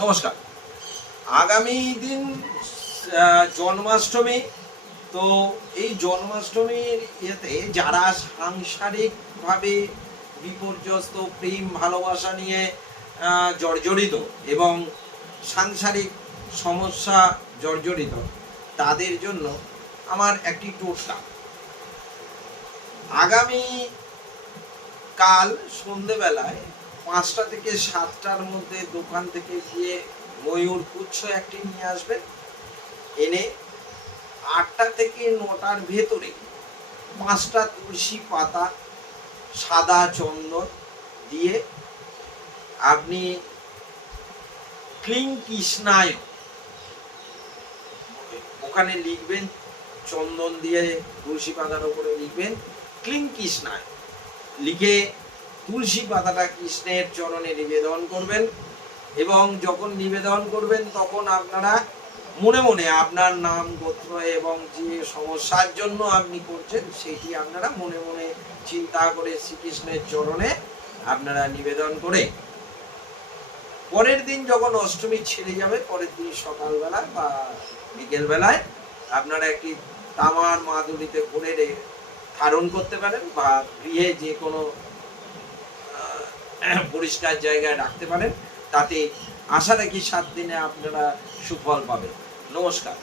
নমস্কার। আগামী দিন জন্মাষ্টমী, তো এই জন্মাষ্টমীর ইয়েতে যারা সাংসারিকভাবে বিপর্যস্ত, প্রেম, ভালোবাসা নিয়ে জর্জরিত এবং সাংসারিক সমস্যা জর্জরিত, তাদের জন্য আমার একটি টোটকা আগামী কাল সন্ধেবেলায় পাঁচটা থেকে সাতটার মধ্যে দোকান থেকে গিয়ে ময়ূর পুচ্ছ একটি নিয়ে আসবেন এনে আটটা থেকে নটার ভেতরে পাঁচটা তুলসী পাতা, সাদা চন্দন দিয়ে আপনি ক্লিং কৃষ্ণায় ওখানে লিখবেন, চন্দন দিয়ে তুলসী পাতার উপরে লিখবেন, ক্লিং কৃষ্ণায়। লিখে তুলসী পাতাটা কৃষ্ণের চরণে নিবেদন করবেন এবং যখন নিবেদন করবেন তখন আপনারা মনে মনে আপনার নাম, গোত্র এবং যে সমস্যার জন্য আপনি করছেন, সেটি আপনারা মনে মনে চিন্তা করে শ্রীকৃষ্ণের চরণে আপনারা নিবেদন করে পরের দিন যখন অষ্টমী ছেড়ে যাবে, পরের দিন সকালবেলা বা বিকেলবেলায় আপনারা একটি তামার মাদুলিতে ভরে ধারণ করতে পারেন বা গৃহে যে কোনো পরিষ্কার জায়গায় রাখতে পারেন। তাতে আশা রাখি সাত দিনে আপনারা সুফল পাবেন। নমস্কার।